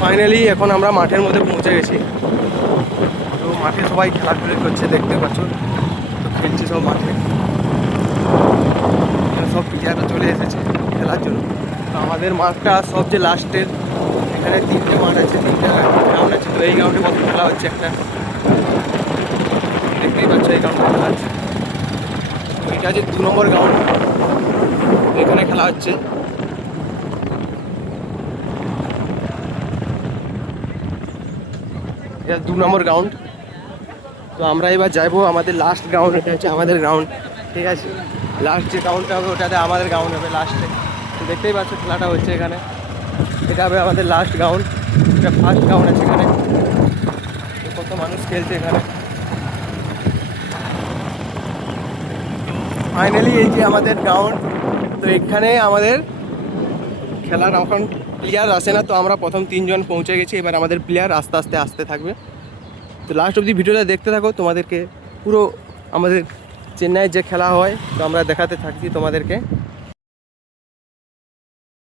Finally এখন আমরা মাঠের মধ্যে পৌঁছে গেছি। তো মাঠে সবাই খেলাধুলি করছে, দেখতে পাচ্ছ। তো খেলছে সব মাঠে, সব প্লেয়াররা চলে এসেছে খেলার জন্য। তো আমাদের মাঠটা সবচেয়ে লাস্টের, এখানে 3টে মাঠ আছে, 3টে গ্রাউন্ড আছে। তো এই গ্রাউন্ডে কত খেলা হচ্ছে, একটা দেখতেই পাচ্ছ এই গ্রাউন্ডে খেলা হচ্ছে। এটা হচ্ছে 2 নম্বর গ্রাউন্ড, এখানে খেলা হচ্ছে। এটা 2 নম্বর গ্রাউন্ড। তো আমরা এবার যাইবো আমাদের লাস্ট গ্রাউন্ড, এটা হচ্ছে আমাদের গ্রাউন্ড, ঠিক আছে। লাস্ট যে গ্রাউন্ডটা হবে ওটাতে আমাদের গ্রাউন্ড হবে লাস্টে। তো দেখতেই পাচ্ছ খেলাটা হচ্ছে এখানে, এটা হবে আমাদের লাস্ট গ্রাউন্ড। এটা ফার্স্ট গ্রাউন্ড আছে এখানে, কত মানুষ খেলছে এখানে। ফাইনালি এই যে আমাদের গ্রাউন্ড। তো এখানে আমাদের খেলার এখন প্লেয়ার আসে না, তো আমরা প্রথম 3 জন পৌঁছে গেছি। এবার আমাদের প্লেয়ার আস্তে আস্তে আসতে থাকবে। তো লাস্ট অবধি ভিডিওটা দেখতে থাকো, তোমাদেরকে পুরো আমাদের চেন্নাইয়ের যে খেলা হয় তো আমরা দেখাতে থাকছি তোমাদেরকে।